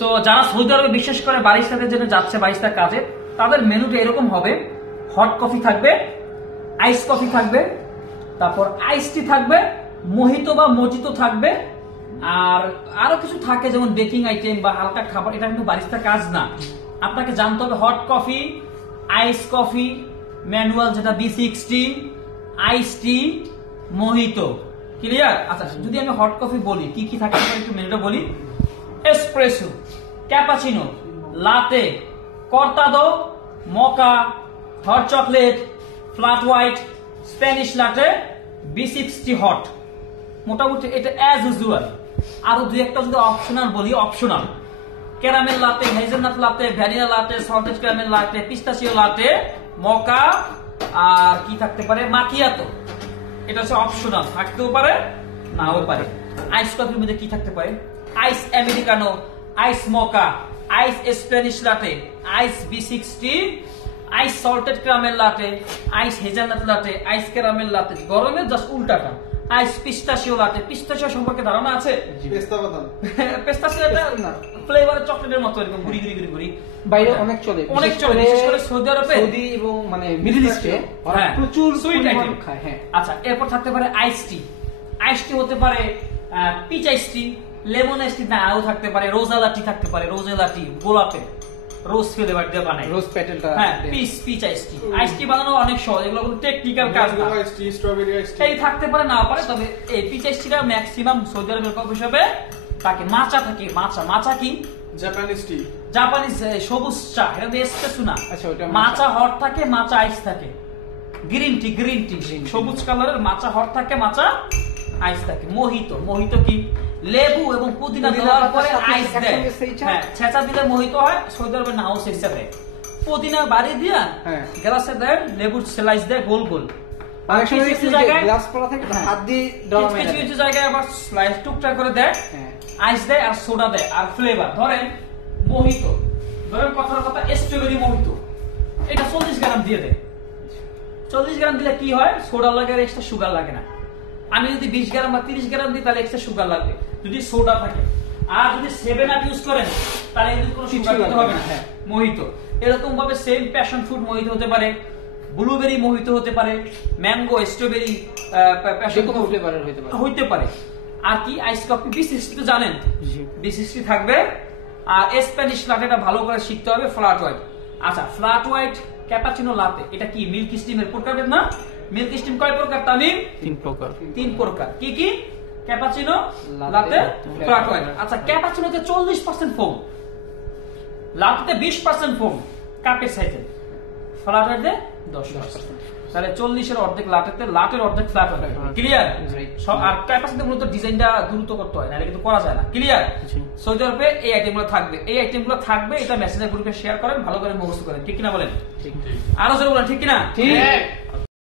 So যারা Saudi আরবে বিশেষ করে বারিস্তাদের জন্য যাচ্ছে বারিস্তার কাজে, তাদের মেনুটা এরকম হবে। হট কফি থাকবে, আইস কফি থাকবে, তারপর আইস টি থাকবে, মোহিতো বা মজিতো থাকবে, আর আরো কিছু থাকে যেমন বেকিং আইটেম বা হালকা খাবার। এটা কিন্তু বারিস্তার কাজ না, আপনাকে জানতে হবে hot coffee, ice coffee, manual যেটা B60, আইস টি, মোহিতো। ক্লিয়ার? আচ্ছা, যদি আমি হট কফি বলি কি কি থাকে একটু মেনুটা বলি। Espresso, cappuccino, latte, cortado, mocha, hot chocolate, flat white, Spanish latte, B60 hot. মোটামুটি এটা অ্যাজ ইউজুয়াল। আরো দুই একটা যদি অপশনাল বলি, optional caramel latte, hazelnut latte, vanilla latte, salted caramel latte, pistachio latte, mocha, আর কি থাকতে পারে, মাকিয়াতো। এটা হচ্ছে অপশনাল, থাকতেও পারে নাও পারে। আইস কফির মধ্যে কি থাকতে পারে? আইস আমেরিকানো, আইস মকা, আইস স্প্যানিশ লাটে, আইস B60, আইস সল্টেড ক্যারামেল লাটে, আইস হেজেলনাট লাটে, আইস ক্যারামেল লাটে। গরমের জাস্ট উল্টাটা। আইস পিস্তাচিও লাটে। পিস্তাচিও সম্পর্কে ধারণা আছে? পেস্তা বাদাম। পিস্তাচিও এটা ফ্লেভার চকলেটের মতো এরকম গুড়ি গুড়ি গুড়ি গুড়ি। বাইরে অনেক চলে, অনেক চলে, বিশেষ করে সৌদি আরবে, সৌদি এবং মানে মিডল ইস্টে প্রচুর সুইট আইটেম খায়। হ্যাঁ, আচ্ছা, এরপর থাকতে পারে আইস টি। আইস টি হতে পারে পিচ আইস টি, লেমন আইস টি, নাও থাকতে পারে, রোজালা টি থাকতে পারে, রোজেলা টি, গোলাপে রোজ ফ্লেভার দিয়ে বানায়, রোজ পেটেলটা। হ্যাঁ, পিচ আইস টি। আইস টি বানানো অনেক সহজ, এগুলো কোনো টেকনিক্যাল কাজ না। আইস টি, স্ট্রবেরি আইস টি এই থাকতে পারে, না পারে। তবে এই পিচ আইস টিটা ম্যাক্সিমাম সৌদি আরবের কফি শপে থাকে। মাচা থাকে, মাচা। মাচা কি? জাপানিজ টি, জাপানিজ সবুজ চা, এটা দিয়ে এসপ্রেসো না। আচ্ছা, ওটা মাচা হট থাকে, মাচা আইস থাকে। গ্রিন টি, গ্রিন টি সবুজ কালারের, মাচা হট থাকে, মাচা আইস থাকে। মোহিতো, মোহিতো কি? লেবু এবং পুদিনা দেওয়ার পরে আইস দেয়। হ্যাঁ, ছেঁচা দিলে মোহিতো হয়। সৌদি আরবে নাও ছেঁচা দেয়, পুদিনা বাড়ি দিয়া গ্লাসে দেয়, লেবুর স্লাইস দেয় গোল গোল। অনেক সময় কিছু জায়গায় গ্লাস পড়া থাকে, হাত দিয়ে ডলা মেরে কিছু কিছু জায়গায় আবার স্লাইস টুকটা করে দেয়, আইস দেয় আর সোডা দেয় আর ফ্লেভার। ধরেন মোহিতো, ধরেন কথার কথা স্ট্রবেরি মোহিতো, এটা 40 গ্রাম দিয়ে দেয়। 40 গ্রাম দিলে কি হয়? সোডা লাগে আর এক্সট্রা সুগার লাগে না। আমি যদি 20 গ্রাম বা 30 গ্রাম দিই তাহলে এক্সট্রা সুগার লাগবে যদি সোডা থাকে। আর যদি 7 আপ ইউজ করেন তাহলে এর কোনো সুগার দিতে হবে না। হ্যাঁ, মোহিতো এরকম ভাবে সেম প্যাশন ফ্রুট মোহিতো হতে পারে, ব্লুবেরি মোহিতো হতে পারে, ম্যাঙ্গো, স্ট্রবেরি, প্যাশন ফ্লেভারের হইতে পারে। আর কি আইস কফি B60 তো জানেন, B60 থাকবে। আর স্প্যানিশ লাটেটা ভালো করে শিখতে হবে, ফ্ল্যাট হোয়াইট। আচ্ছা, ফ্ল্যাট হোয়াইট, ক্যাপাচিনো, লাতে, এটা কি মিল্ক স্টিমের প্রকারভেদ না? মিল্ক স্টিম কয় প্রকার তামিম? 3 প্রকার। 3 প্রকার। কি কি? Cappuccino, লাতে, flat white. আচ্ছা, ক্যাপাচিনোতে 40% ফোম, লাতেতে 20% ফোম কাপের সাইজে, ফ্ল্যাট হোয়াইটে 10%। তাহলে 40-এর অর্ধেক লাটেতে, লাটের অর্ধেক ফ্ল্যাট হোয়াইট। ক্লিয়ার? আর ক্যাপাচিনোতে মূলত ডিজাইনটা দ্রুত করতে হয়, নাহলে কিন্তু করা যায় না। ক্লিয়ার? সৌদি আরবে এই আইটেমগুলো থাকবে, এই আইটেমগুলো থাকবে। এটা মেসেঞ্জার গ্রুপে শেয়ার করেন, ভালো করে মুখস্থ করেন। ঠিক কিনা বলেন? ঠিক। আরো জোরে বলেন ঠিক কিনা? ঠিক।